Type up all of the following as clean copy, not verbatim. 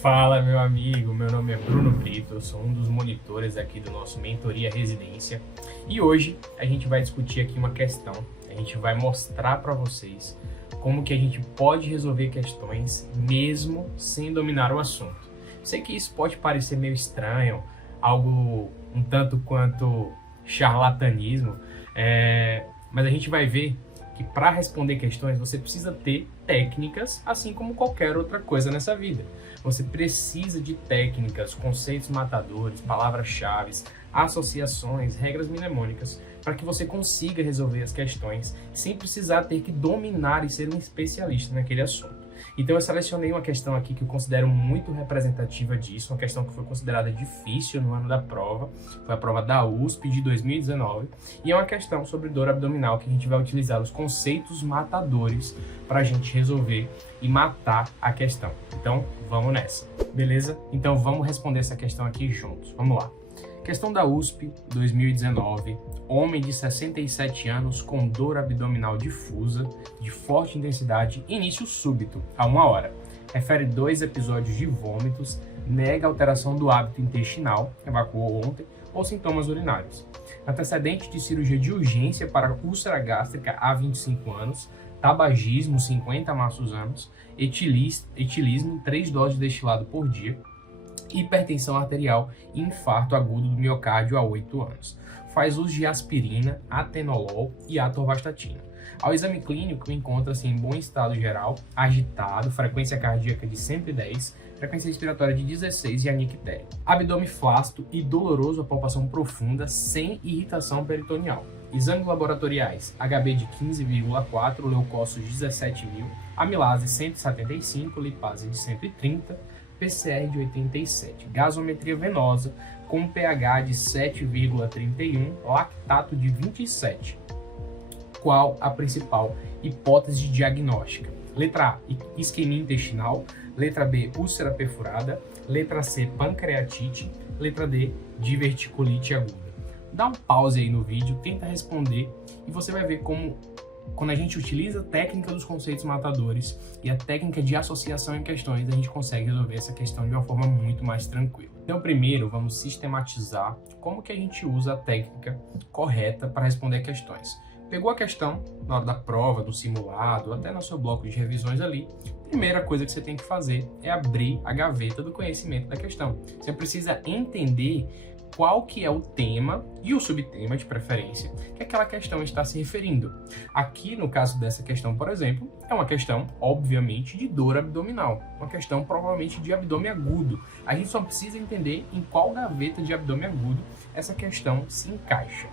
Fala, meu amigo, meu nome é Bruno Brito, eu sou um dos monitores aqui do nosso Mentoria Residência e hoje a gente vai discutir aqui uma questão, a gente vai mostrar para vocês como que a gente pode resolver questões mesmo sem dominar o assunto. Sei que isso pode parecer meio estranho, algo um tanto quanto charlatanismo, mas a gente vai ver que para responder questões você precisa ter técnicas, assim como qualquer outra coisa nessa vida. Você precisa de técnicas, conceitos matadores, palavras-chave, associações, regras mnemônicas, para que você consiga resolver as questões sem precisar ter que dominar e ser um especialista naquele assunto. Então eu selecionei uma questão aqui que eu considero muito representativa disso, uma questão que foi considerada difícil no ano da prova, foi a prova da USP de 2019, e é uma questão sobre dor abdominal que a gente vai utilizar os conceitos matadores para a gente resolver e matar a questão. Então vamos nessa, beleza? Então vamos responder essa questão aqui juntos, vamos lá. Questão da USP 2019, homem de 67 anos com dor abdominal difusa, de forte intensidade, início súbito, a 1 hora. Refere 2 episódios de vômitos, nega alteração do hábito intestinal, evacuou ontem, ou sintomas urinários. Antecedente de cirurgia de urgência para úlcera gástrica há 25 anos, tabagismo 50 maços anos, etilismo 3 doses de destilado por dia, hipertensão arterial e infarto agudo do miocárdio há 8 anos. Faz uso de aspirina, atenolol e atorvastatina. Ao exame clínico, encontra-se em bom estado geral, agitado, frequência cardíaca de 110, frequência respiratória de 16 e anictéria. Abdômen flácido e doloroso, a palpação profunda, sem irritação peritoneal. Exames laboratoriais: HB de 15,4, leucócitos 17.000, amilase 175, lipase de 130, PCR de 87, gasometria venosa com pH de 7,31, lactato de 27. Qual a principal hipótese diagnóstica? Letra A, isquemia intestinal. Letra B, úlcera perfurada. Letra C, pancreatite. Letra D, diverticulite aguda. Dá um pause aí no vídeo, tenta responder e você vai ver como quando a gente utiliza a técnica dos conceitos matadores e a técnica de associação em questões, a gente consegue resolver essa questão de uma forma muito mais tranquila. Então, primeiro, vamos sistematizar como que a gente usa a técnica correta para responder questões. Pegou a questão na hora da prova, do simulado, até no seu bloco de revisões ali, a primeira coisa que você tem que fazer é abrir a gaveta do conhecimento da questão. Você precisa entender qual que é o tema e o subtema de preferência que aquela questão está se referindo. Aqui, no caso dessa questão, por exemplo, é uma questão, obviamente, de dor abdominal, uma questão provavelmente de abdômen agudo. A gente só precisa entender em qual gaveta de abdômen agudo essa questão se encaixa.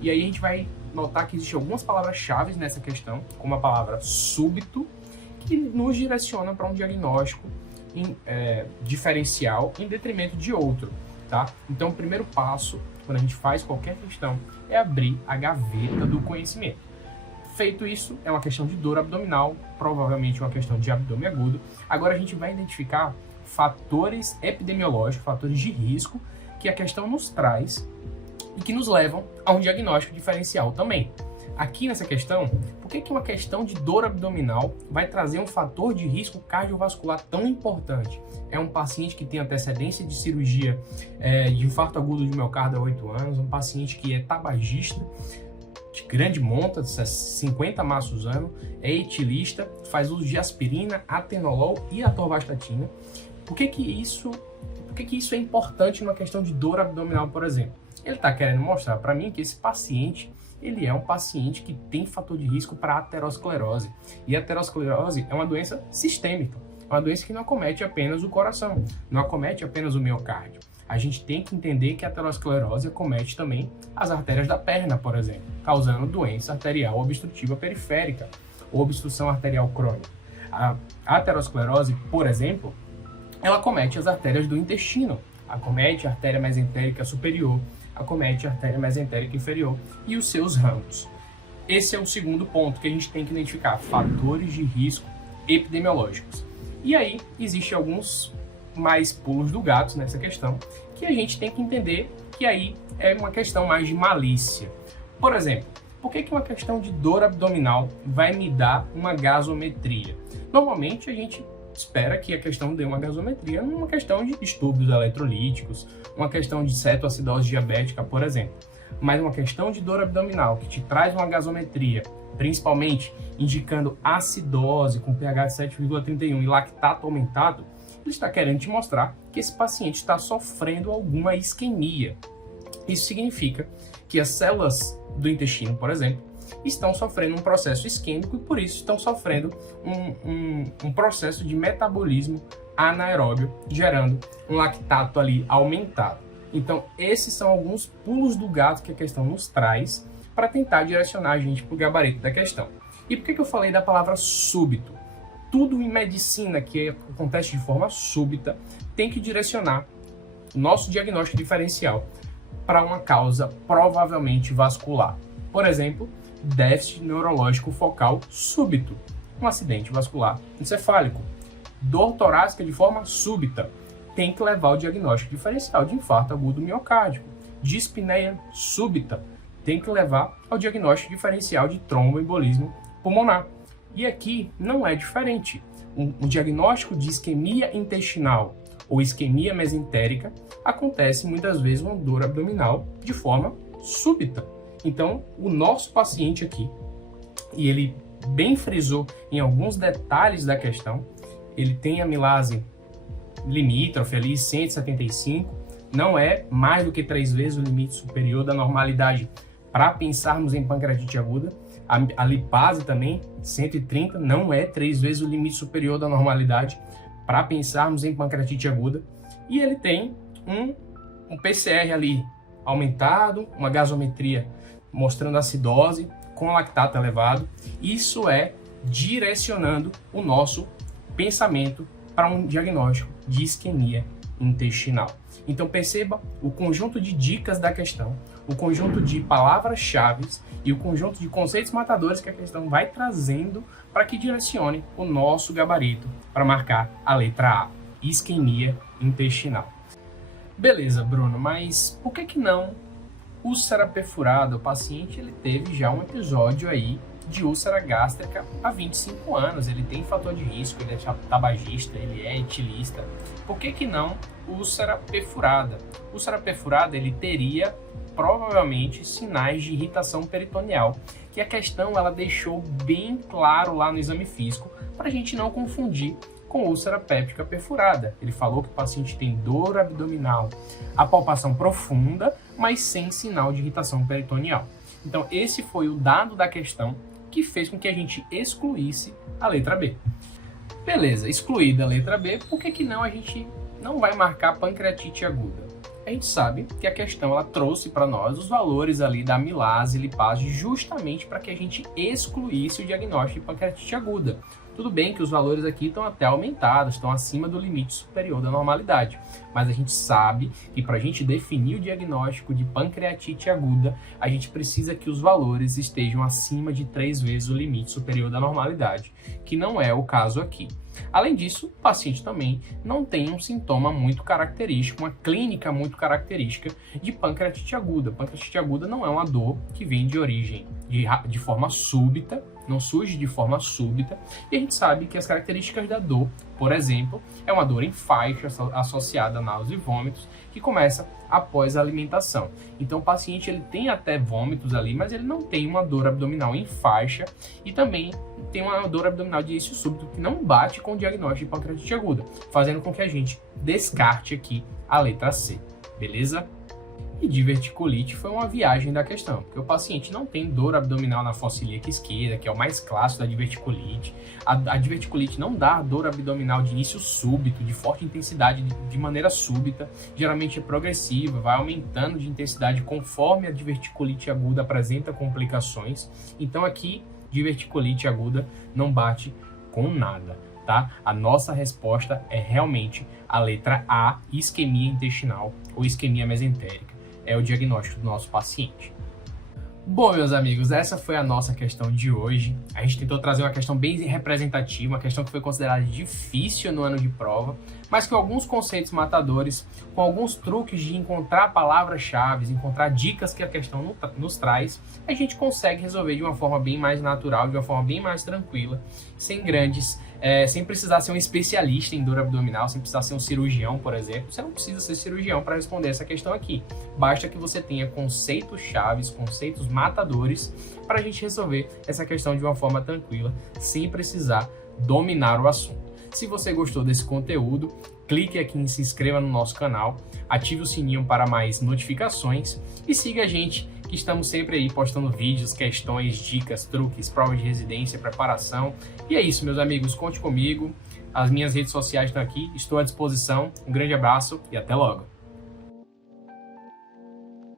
E aí a gente vai notar que existem algumas palavras-chave nessa questão, como a palavra súbito, que nos direciona para um diagnóstico diferencial em detrimento de outro. Tá? Então, o primeiro passo, quando a gente faz qualquer questão, é abrir a gaveta do conhecimento. Feito isso, é uma questão de dor abdominal, provavelmente uma questão de abdômen agudo. Agora a gente vai identificar fatores epidemiológicos, fatores de risco, que a questão nos traz e que nos levam a um diagnóstico diferencial também. Aqui nessa questão, por que uma questão de dor abdominal vai trazer um fator de risco cardiovascular tão importante? É um paciente que tem antecedência de cirurgia de infarto agudo de miocárdio há 8 anos, um paciente que é tabagista, de grande monta, 50 maços ano, é etilista, faz uso de aspirina, atenolol e atorvastatina. Por que isso é importante numa questão de dor abdominal, por exemplo? Ele está querendo mostrar para mim que esse paciente ele é um paciente que tem fator de risco para aterosclerose. E a aterosclerose é uma doença sistêmica, é uma doença que não acomete apenas o coração, não acomete apenas o miocárdio. A gente tem que entender que a aterosclerose acomete também as artérias da perna, por exemplo, causando doença arterial obstrutiva periférica ou obstrução arterial crônica. A aterosclerose, por exemplo, ela acomete as artérias do intestino, acomete a artéria mesentérica superior, acomete a artéria mesentérica inferior e os seus ramos. Esse é o segundo ponto que a gente tem que identificar, fatores de risco epidemiológicos. E aí, existem alguns mais pulos do gato nessa questão, que a gente tem que entender que aí é uma questão mais de malícia. Por exemplo, por que uma questão de dor abdominal vai me dar uma gasometria? Normalmente a gente espera que a questão dê uma gasometria numa questão de distúrbios eletrolíticos, uma questão de cetoacidose diabética, por exemplo. Mas uma questão de dor abdominal que te traz uma gasometria, principalmente indicando acidose com pH de 7,31 e lactato aumentado, ele está querendo te mostrar que esse paciente está sofrendo alguma isquemia. Isso significa que as células do intestino, por exemplo, estão sofrendo um processo isquêmico e por isso estão sofrendo um processo de metabolismo anaeróbio, gerando um lactato ali aumentado. Então, esses são alguns pulos do gato que a questão nos traz para tentar direcionar a gente para o gabarito da questão. E por que eu falei da palavra súbito? Tudo em medicina que acontece de forma súbita tem que direcionar o nosso diagnóstico diferencial para uma causa provavelmente vascular. Por exemplo, déficit neurológico focal súbito, um acidente vascular encefálico. Dor torácica de forma súbita, tem que levar o diagnóstico diferencial de infarto agudo miocárdico. Dispneia súbita, tem que levar ao diagnóstico diferencial de tromboembolismo pulmonar. E aqui não é diferente. O diagnóstico de isquemia intestinal ou isquemia mesentérica acontece muitas vezes uma dor abdominal de forma súbita. Então, o nosso paciente aqui, e ele bem frisou em alguns detalhes da questão, ele tem amilase limítrofe ali 175, não é mais do que 3 vezes o limite superior da normalidade para pensarmos em pancreatite aguda. A lipase também, 130, não é 3 vezes o limite superior da normalidade para pensarmos em pancreatite aguda. E ele tem um PCR ali aumentado, uma gasometria mostrando acidose com lactato elevado. Isso é direcionando o nosso pensamento para um diagnóstico de isquemia intestinal. Então perceba o conjunto de dicas da questão, o conjunto de palavras-chave e o conjunto de conceitos matadores que a questão vai trazendo para que direcione o nosso gabarito para marcar a letra A, isquemia intestinal. Beleza, Bruno, mas por que não úlcera perfurada? O paciente ele teve já um episódio aí de úlcera gástrica há 25 anos, ele tem fator de risco, ele é tabagista, ele é etilista. Por que não úlcera perfurada? Úlcera perfurada ele teria provavelmente sinais de irritação peritoneal, que a questão ela deixou bem claro lá no exame físico para a gente não confundir com úlcera péptica perfurada. Ele falou que o paciente tem dor abdominal, a palpação profunda, mas sem sinal de irritação peritoneal. Então esse foi o dado da questão que fez com que a gente excluísse a letra B. Beleza, excluída a letra B, por que não a gente não vai marcar pancreatite aguda? A gente sabe que a questão ela trouxe para nós os valores ali da amilase e lipase justamente para que a gente excluísse o diagnóstico de pancreatite aguda. Tudo bem que os valores aqui estão até aumentados, estão acima do limite superior da normalidade, mas a gente sabe que para a gente definir o diagnóstico de pancreatite aguda, a gente precisa que os valores estejam acima de 3 vezes o limite superior da normalidade, que não é o caso aqui. Além disso, o paciente também não tem um sintoma muito característico, uma clínica muito característica de pancreatite aguda. Pancreatite aguda não é uma dor que vem de origem de forma súbita, não surge de forma súbita, e a gente sabe que as características da dor, por exemplo, é uma dor em faixa associada a náusea e vômitos, que começa após a alimentação. Então o paciente ele tem até vômitos ali, mas ele não tem uma dor abdominal em faixa e também tem uma dor abdominal de início súbito que não bate com o diagnóstico de pancreatite aguda, fazendo com que a gente descarte aqui a letra C, beleza? E diverticulite foi uma viagem da questão, porque o paciente não tem dor abdominal na fossa ilíaca esquerda, que é o mais clássico da diverticulite. A diverticulite não dá dor abdominal de início súbito, de forte intensidade, de maneira súbita. Geralmente é progressiva, vai aumentando de intensidade conforme a diverticulite aguda apresenta complicações. Então aqui, diverticulite aguda não bate com nada, tá? A nossa resposta é realmente a letra A, isquemia intestinal ou isquemia mesentérica. É o diagnóstico do nosso paciente. Bom, meus amigos, essa foi a nossa questão de hoje. A gente tentou trazer uma questão bem representativa, uma questão que foi considerada difícil no ano de prova, mas que alguns conceitos matadores, com alguns truques de encontrar palavras-chave, encontrar dicas que a questão nos traz, a gente consegue resolver de uma forma bem mais natural, de uma forma bem mais tranquila, sem sem precisar ser um especialista em dor abdominal, sem precisar ser um cirurgião, por exemplo. Você não precisa ser cirurgião para responder essa questão aqui. Basta que você tenha conceitos chaves, conceitos matadores, para a gente resolver essa questão de uma forma tranquila, sem precisar dominar o assunto. Se você gostou desse conteúdo, clique aqui em se inscreva no nosso canal, ative o sininho para mais notificações e siga a gente, que estamos sempre aí postando vídeos, questões, dicas, truques, provas de residência, preparação. E é isso, meus amigos, conte comigo. As minhas redes sociais estão aqui, estou à disposição. Um grande abraço e até logo!